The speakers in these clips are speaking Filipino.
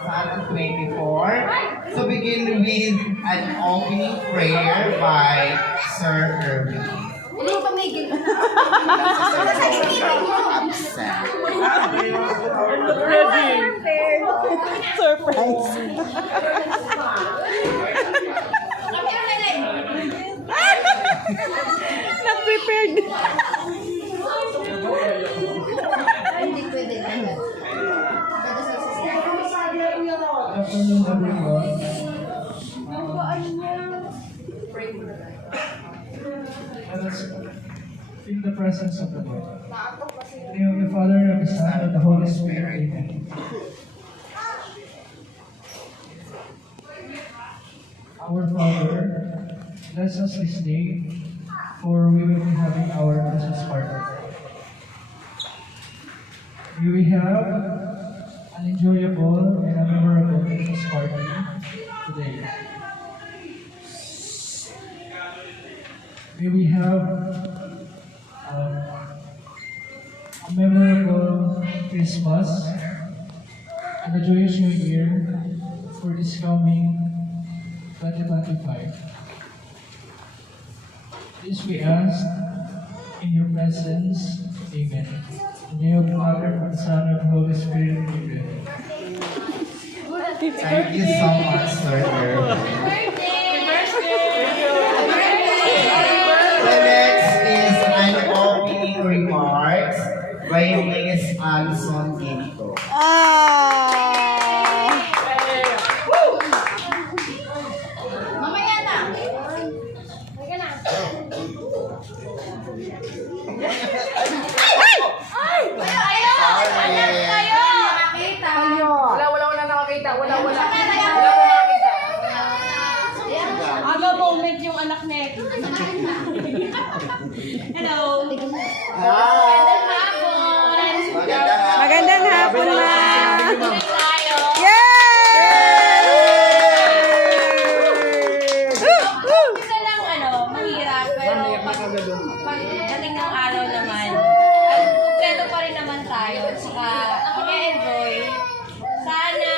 Psalm 24. So begin with an opening prayer by Sir Irving. Ano yung pamigil? Absent. Ready. Surprise. Not prepared. Hindi pwede. Afternoon, everyone. Let us feel the presence of the Lord. In the name of the Father, and of the Son, and of the Holy Spirit. Amen. Our Father, bless us this day, for we will be having our Christmas party. We will have an enjoyable and a memorable Christmas party today. May we have a memorable Christmas and a joyous New Year for this coming 2025. This we ask in your presence. Amen. In the name of the Father, and the Son, and the Holy Spirit. Amen. Thank you so much, Sir Irving. The next is an opening remarks by Miss Alison Ginto. Mamaya na. Halika na. Ayaw! Anak kayo! Nakakita. Wala nakakita. Wala. Aga moment yung anak na ito. Hello. Magandang hapon, ma'am. Tayo. Isa lang mahirap pero pagdating ng araw naman, kumpleto pa rin naman tayo. Saka mag-enjoy. Sana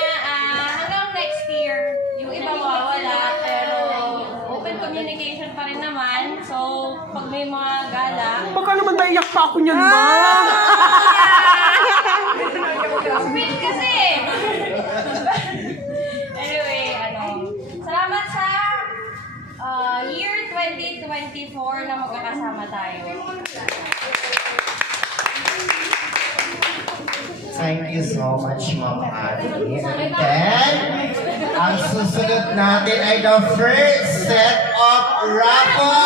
hanggang next year, yung iba mawawala pero open communication pa rin naman. So, pag may mga gala, Baka naman naiyak pa ako niyan, ma'am. sweet kasi! Anyway, salamat sa year 2024 na magkakasama tayo. Thank you so much, Ma'am Adi. And then, ang susunod natin ay the first set of raffle!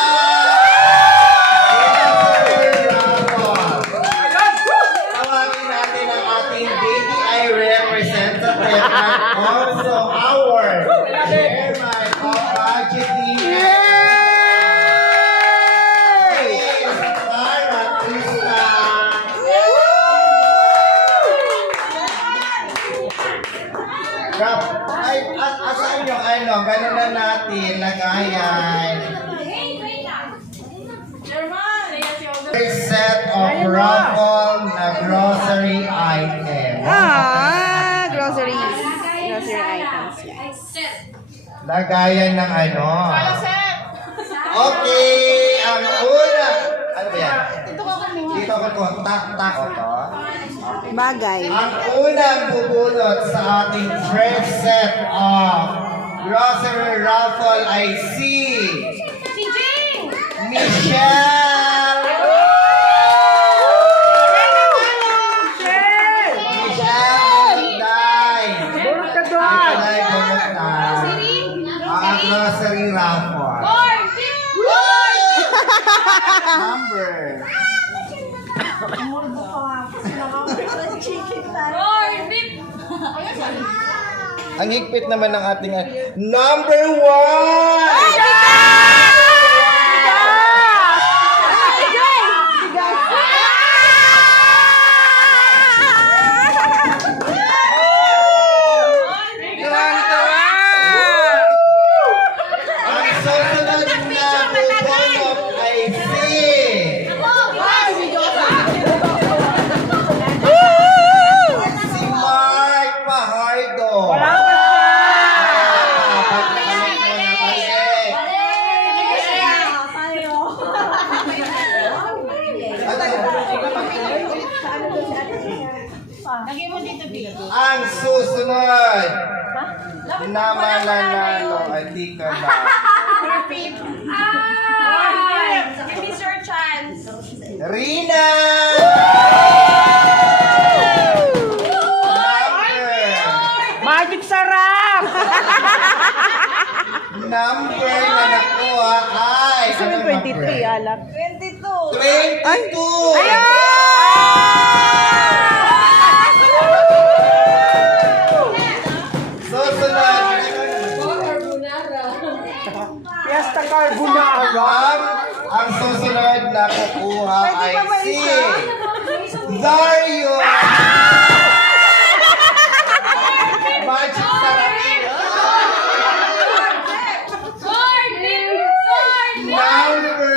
Tawagin natin ang ating BDI representative and also our chairman of budgeting. Asan yung ganun na natin, lagayan. First set of raffle na grocery item. Groceries. Grocery items. Lagayan ng Okay, ang una. Ano ba yan? Dito ako to. Tako to. Bagay. Ang unang bubulot sa ating first set of grocery raffle ay si Michelle! Michelle Day! Burot ka doon. Ay, bulot na. Ang grocery raffle. Number. Ang higpit naman ng ating number 1! Ang susunod na bubulot ay si Mark Pahardo. susunod na mananalo ay di ka na. Give me your chance. Rina! Magic sarap! Number na nakuha ay... Gusto mo 23, alak. 22! Susunod. Fiesta Carbonara. Ang susunod na kukuha ay si Dario. Magic sarap. Number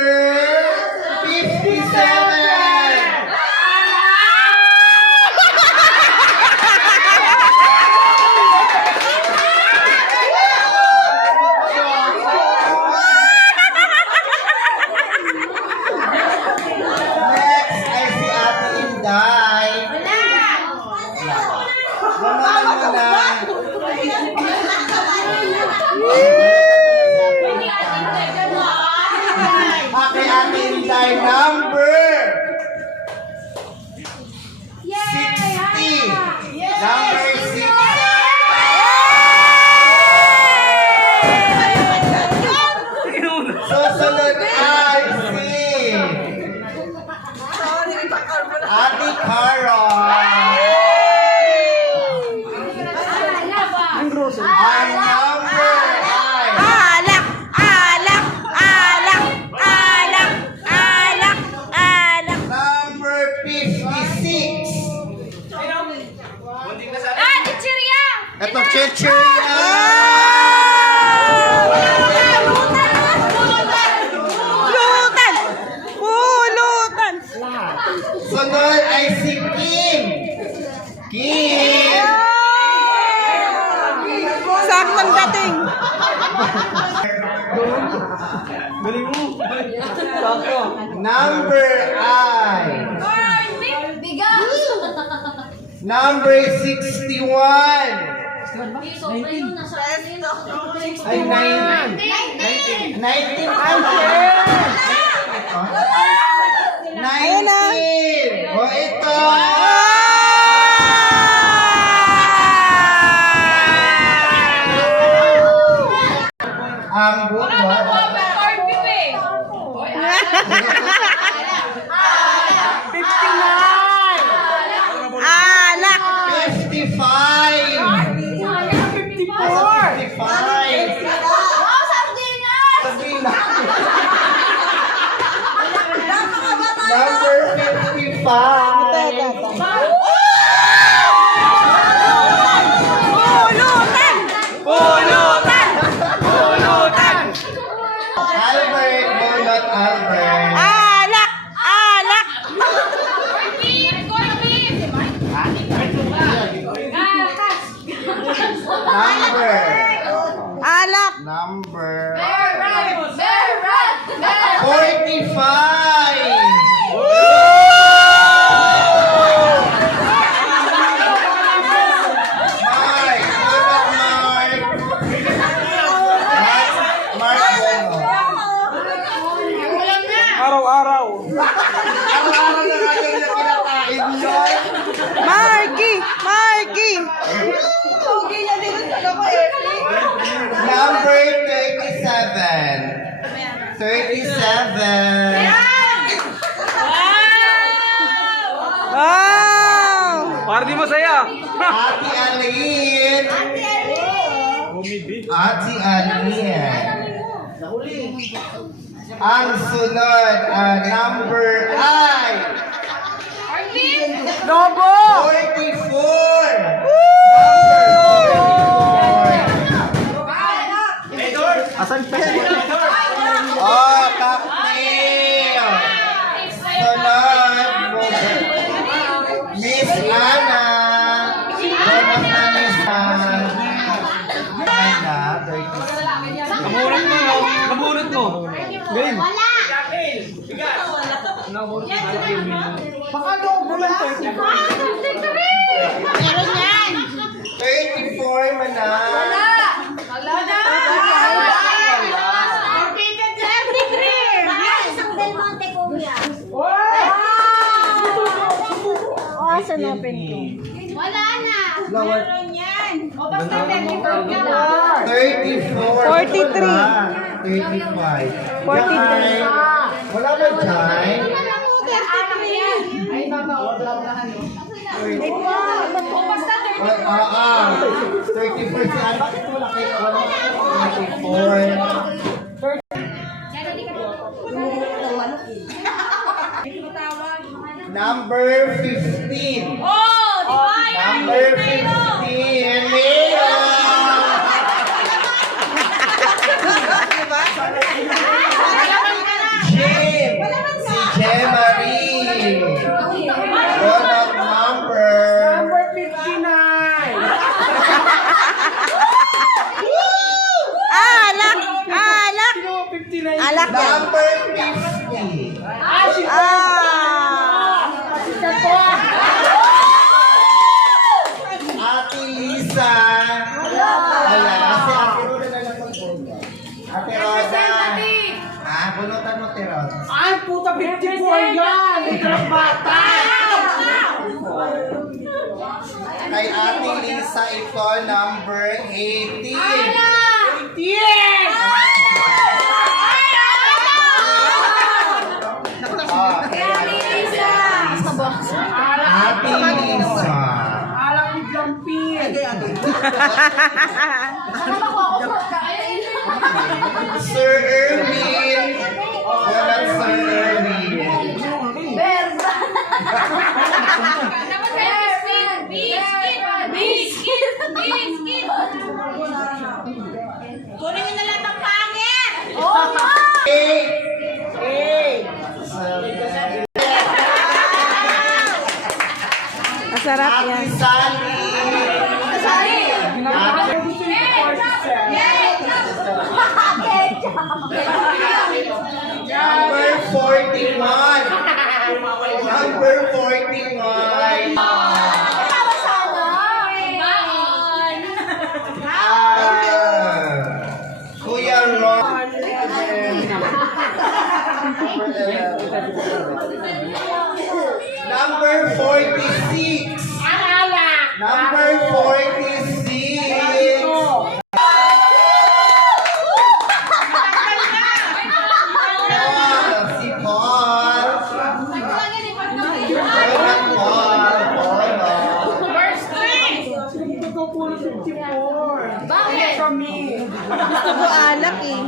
57. Next ay si Ate Inday. Ate Inday number 60. Number 60. Susunod ay si Ate Carol. Ang number ay Alak! Alak! Alak! Alak! Alak! Alak! number 56. Chichirya! Ito, Chichirya. Pulutan! Pulutan! Sunod ay si Kim. Kim. Saktong dating. Number ay number 61. Ay, 19. 19. 19. O ito. Ang buwan. Alak! 55. 55. Sabrina. Number 55. Pulutan! Pulutan! Pulutan! Albert, Bunot Albert. Alak! Alak! Number. Alak! Number 45. Mark. Mark Bueno. Araw-araw. Araw-araw na kanya niya kinakain yun. Marky! Marky! Number 37. 37. Wow! Party masaya. Ate Alin. Ate Alin. Ang sunod, number ay Lobo! 44. Asan pa? Oh, cocktail. Sunod, Miss Anna. Sunod na Miss Anna. Anna, 36. Kamurat mo, no? Kamurat mo. Game. Baka lobo lang 34. Meron yan! 34. man na. Wala na! Isang Del Monte Cumbia. Asan open ko? Wala na. Meron yan. O, basta 34 ka. 34. 43. 35. 43. Wala ba dyan? Ay, mama, o, Basta 34 si Ann. Bakit wala kayo? Wala 34. Number 15. Oh, di ba? Number 15. Leo! Jim! Si Jem Marie! Product number... Number 59. Alak! Alak! 59. Alak yan. Number 50. Ate Lisa. Wala. Kasi Ate Roda na lang mag-boga. Ate Roda. Bunutan mo, Ate Roda. Ay, puta, 54 yan! Ito bata! Kay Ate Lisa ito, number 18. Kay Ate Lisa. Ate Lisa. Alak ni Blampin! Sir Erwin. Wala Sir Erwin. Dapat kayo biscuit! Kunin nyo na lang ng pangit! Masarap Ate yan. Sally. Number 41. Number 41. Kuya Ron. Number 46. Number 46. Si Paul. Gusto ko alak eh.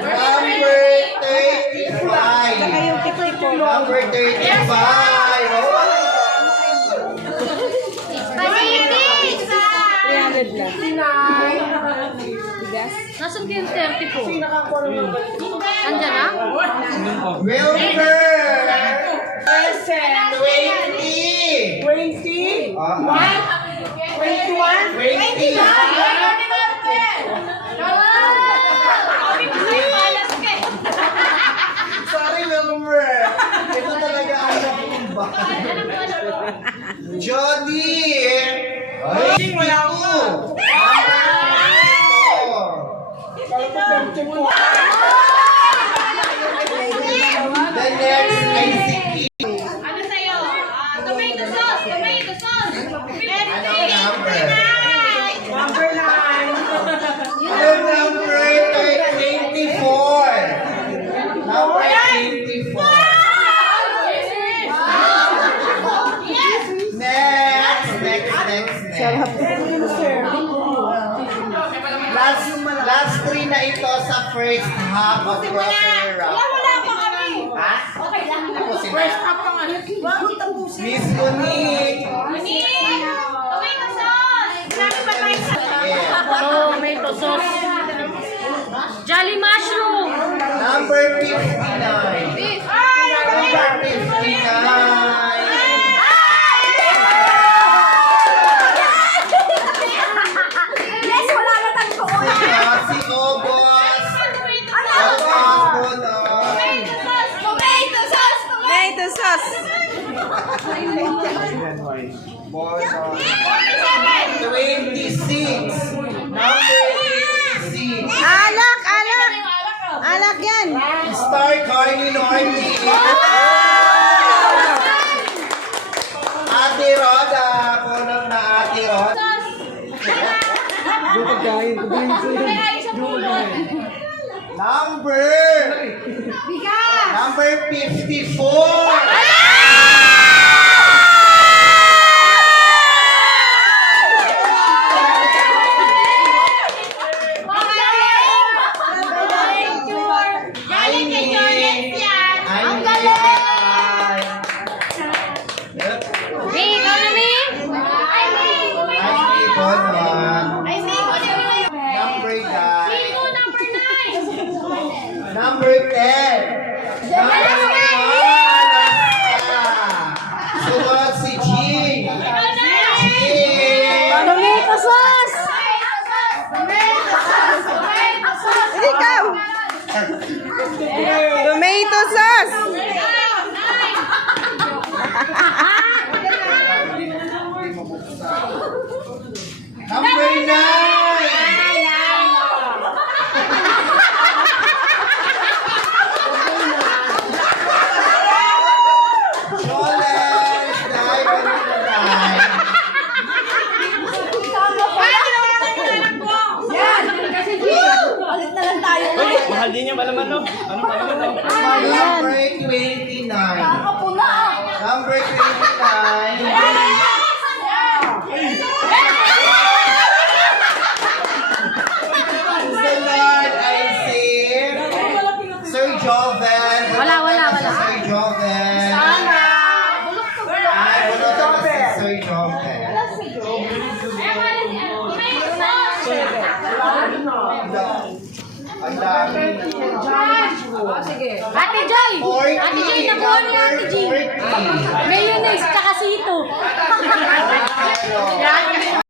Number 35. Saka yung tiktik ko. Number 35. Oh. 300 lang. Nasaan kayo yung 30 po? Andyan na? Wilmer. 20. 20? What? 21? 20. Sorry, Wilmer. Ito talaga ang nakumba. Jody. Ay, wala ko. The next ay si Kim. Ano sa'yo? Tomato sauce! Tomato sauce! Anong number? Number 9. Anong number? 24. Number 24. Next. Last three na ito sa first half of Grocery Rap. Wala pa kami. Ha? Okay lang. Tapusin na. Bakit tapusin? Miss Monique. Tomato sauce! Grabe ba tayo sa... Tomato sauce. Jolly mushroom! Number 59. Number 59. Yes, wala na tayong tuon. Si Obos. Tomato sauce! Tomato sauce. 26. Attorney Norty. Ate Roda. Punong na Ate Roda. Yung pagkain. May ayos sa pulot. Number 54. Ang galing! May ikaw na, May? Ay, May! Ay, May! Number 9. Ikaw, number 9. Number 10. Number 1. Sunod si Jean. Jean. Tomato sauce! Ikaw! Tomato sauce! Number 9. Joles. Yan! Palit na lang tayo. Mahal din niya malaman, no? Anong malaman, no? Number 29. Nakapula ah! Number 29. Sunod ay si Sir Joven. Wala. Sir Joven. Ay, wala to si Sir Joven. Ang dami. Ate Joy! Ate Joy, nakuha ni Ate G. Mayonnaise, tsaka sito.